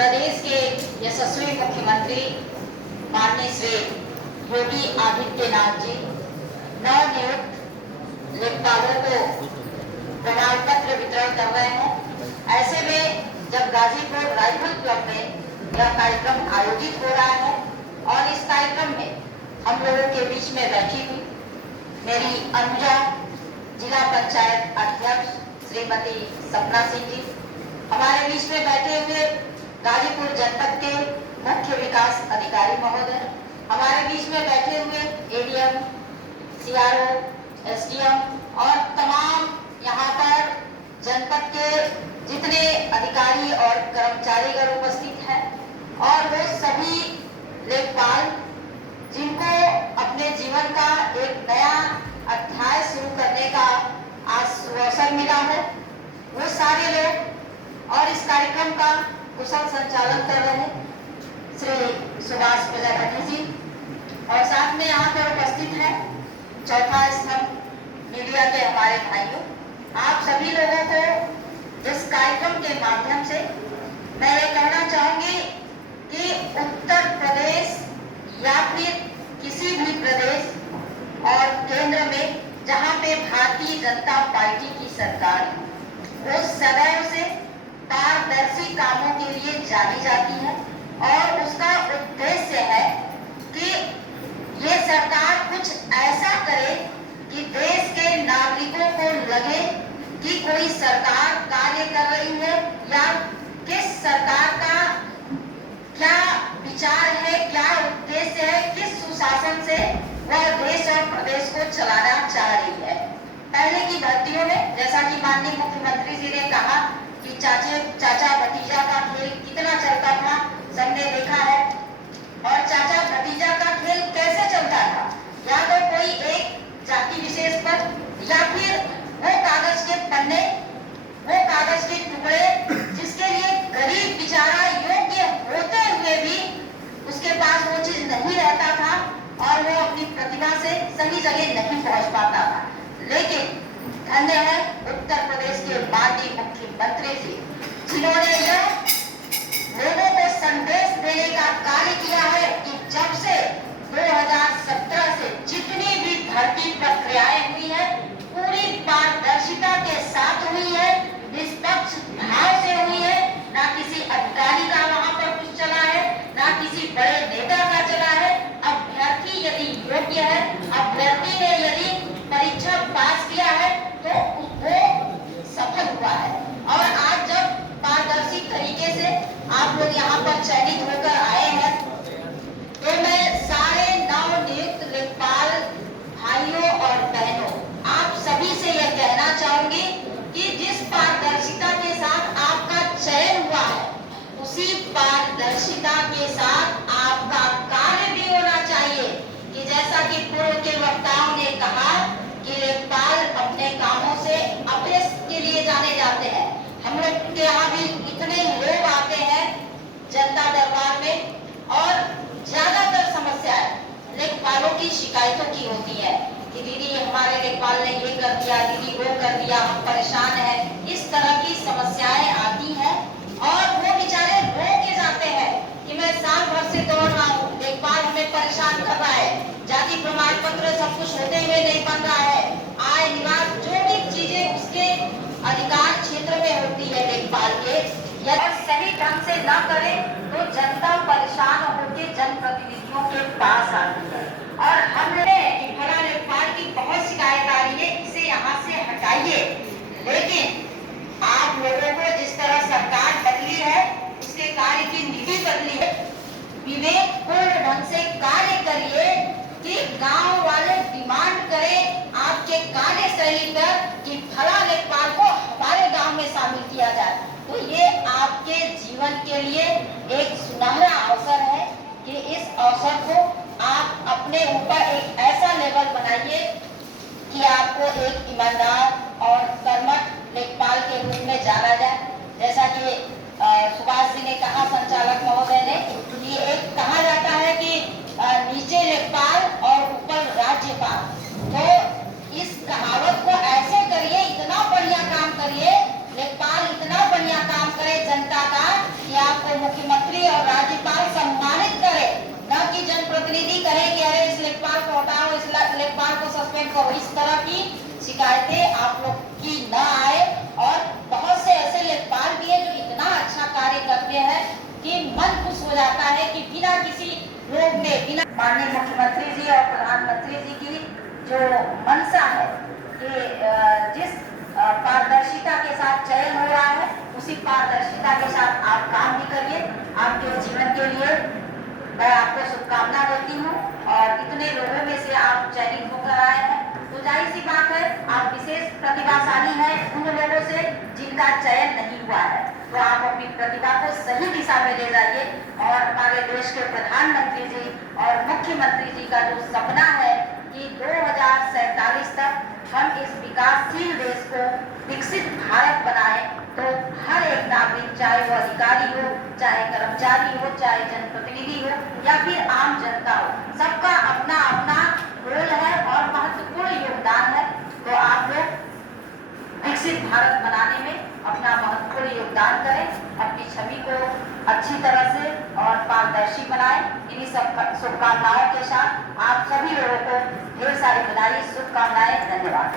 प्रदेश के यशस्वी मुख्यमंत्री माननीय श्री योगी आदित्यनाथ जी नवनियुक्त लेखपालों को प्रमाण पत्र वितरण कर रहे हैं। ऐसे में जब गाजीपुर राइफल क्लब में यह कार्यक्रम आयोजित हो रहा है और इस कार्यक्रम में हम लोगों के बीच में बैठी हुई मेरी अनुजा जिला पंचायत अध्यक्ष श्रीमती सपना सिंह जी, हमारे बीच में बैठे हुए गाजीपुर जनपद के मुख्य विकास अधिकारी महोदय, हमारे बीच में बैठे हुए एडीएम, सीआरओ, एसडीएम और तमाम यहाँ पर जनपद के जितने अधिकारी और कर्मचारीगण उपस्थित हैं और वो सभी लेखपाल जिनको अपने जीवन का एक नया अध्याय शुरू करने का अवसर मिला है, वो सारे लोग और इस कार्यक्रम का कुशल संचालन कर रहे हैं श्री सुभाष प्रजापति जी और साथ में यहाँ पर उपस्थित है चौथा स्तंभ मीडिया के हमारे भाइयों। आप सभी लोगों को इस कार्यक्रम के माध्यम से मैं ये कहना चाहूंगी कि उत्तर प्रदेश या फिर किसी भी प्रदेश और केंद्र में जहाँ पे भारतीय जनता पार्टी की सरकार वो सदैव से पारदर्शी कामों के लिए जानी जाती है और उसका उद्देश्य है कि ये सरकार कुछ ऐसा करे कि देश के नागरिकों को लगे कि कोई सरकार कार्य कर रही है या किस सरकार का क्या विचार है, क्या उद्देश्य है, किस सुशासन से वह देश और प्रदेश को चलाना चाह रही है। पहले की भर्तियों में जैसा कि माननीय मुख्यमंत्री जी ने कहा कि चाचा भतीजा का खेल कितना चलता था, सबने देखा है। और चाचा भतीजा का खेल कैसे चलता था, या तो कोई एक जाति विशेष पर या फिर वो कागज के पन्ने, वो कागज के टुकड़े जिसके लिए गरीब बेचारा योग्य होते हुए भी उसके पास वो चीज नहीं रहता था और वो अपनी प्रतिभा से सही जगह नहीं पहुंच पाता था। लेकिन धन्य है उत्तर प्रदेश के माननीय मुख्यमंत्री जी जिन्होंने यह लोगों को संदेश देने का कार्य किया है कि जब से 2017 से जितनी भी भर्ती प्रक्रियाएं हुई है पूरी पारदर्शिता के साथ हुई है, निष्पक्ष भाव से हुई है, ना किसी अधिकारी का वहां पर कुछ चला है, ना किसी बड़े नेता का चला है। अभ्यर्थी यदि योग्य है, अभ्यर्थी ने यदि परीक्षा पास किया है तो वो सफल हुआ है। और आज जब पारदर्शी तरीके से आप लोग यहाँ पर चयनित होकर आए हैं तो मैं सारे नवनियुक्त लेखपाल भाइयों और बहनों आप सभी से यह कहना चाहूंगी कि जिस पारदर्शिता के साथ आपका चयन हुआ है उसी पारदर्शिता के साथ आपका कार्य भी होना चाहिए कि जैसा कि पूर्व के वक्ताओं ने कहा कि लेखपाल अपने कामों से अपने के लिए जाने जाते हैं। हम लोग के यहाँ भी इतने लोग आते हैं जनता दरबार में और ज्यादातर समस्याएं लेखपालों की शिकायतों की होती है कि दीदी हमारे लेखपाल ने ये कर दिया, दीदी वो कर दिया, हम परेशान हैं। इस तरह की समस्याएं आती हैं और वो बेचारे रो के जाते हैं कि मैं साल भर से दौड़ रहा हूँ, लेखपाल हमें परेशान कर रहा है, जाति प्रमाण पत्र सब कुछ होते हुए नहीं बन रहा है, आय निवास जो भी चीजें उसके अधिकार क्षेत्र में होती है लेखपाल के यदि सही ढंग से न करे तो जनता परेशान होकर जनप्रतिनिधियों के पास आती है और हमने कि फला लेखपाल की बहुत शिकायत आ रही है, इसे यहाँ से हटाइए। लेकिन आप लोगों को जिस तरह सरकार बदली है उसके कार्य की नीति बदली है, विवेकपूर्ण ढंग से कार्य करिए कि गांव वाले डिमांड करें आपके कार्य शैली पर कि फला लेखपाल को हमारे गांव में शामिल किया जाए। तो ये आपके जीवन के लिए एक सुनहरा अवसर है कि इस अवसर को आप अपने ऊपर एक ऐसा लेवल बनाइए कि आपको एक ईमानदार और कर्मठ लेखपाल के रूप में जाना जाए। जैसा कि सुभाष जी ने कहा, संचालक महोदय ने, कि एक कहा जाता है कि नीचे लेखपाल और ऊपर राज्यपाल। तो इस कहावत को ऐसे करिए, इतना बढ़िया काम करिए, लेखपाल इतना बढ़िया काम करे जनता का कि आपको मुख्यमंत्री और राज्यपाल सम्मानित करे, न कि जनप्रतिनिधि करे कि अरे इस लेखपाल को हटाओ, इस लेखपाल को सस्पेंड करो। इस तरह की शिकायतें आप लोग की न आए। और बहुत से ऐसे लेखपाल भी हैं जो इतना अच्छा कार्य करते हैं कि मन खुश हो जाता है कि बिना किसी रोक में, बिना माननीय मुख्यमंत्री जी और प्रधानमंत्री जी की जो मंशा है कि जिस पारदर्शिता के साथ चयन हो रहा है, उसी पारदर्शिता के साथ आप काम भी करिए। आपके जीवन के लिए मैं आपको शुभकामना देती हूँ। और इतने लोगों में से आप चयनित होकर आए हैं, तो जाहिर सी बात है आप विशेष प्रतिभाशाली हैं उन लोगों से जिनका चयन नहीं हुआ है। तो आप अपनी प्रतिभा को सही दिशा में ले जाइए और हमारे देश के प्रधानमंत्री जी और मुख्यमंत्री जी का जो सपना है कि 2047 तक हम इस विकासशील देश को विकसित भारत बनाएं, तो हर एक नागरिक, चाहे वो अधिकारी हो, चाहे कर्मचारी हो, चाहे जनप्रतिनिधि हो या फिर आम जनता हो, सबका अपना अपना रोल है और महत्वपूर्ण योगदान है। तो आप लोग विकसित भारत बनाने में अपना महत्वपूर्ण योगदान करें, अपनी छवि को अच्छी तरह से और पारदर्शी बनाएं। इन्हीं सब शुभकामनाओं के साथ आप सभी लोगों को ढेर सारी बधाई, शुभकामनाएं, धन्यवाद।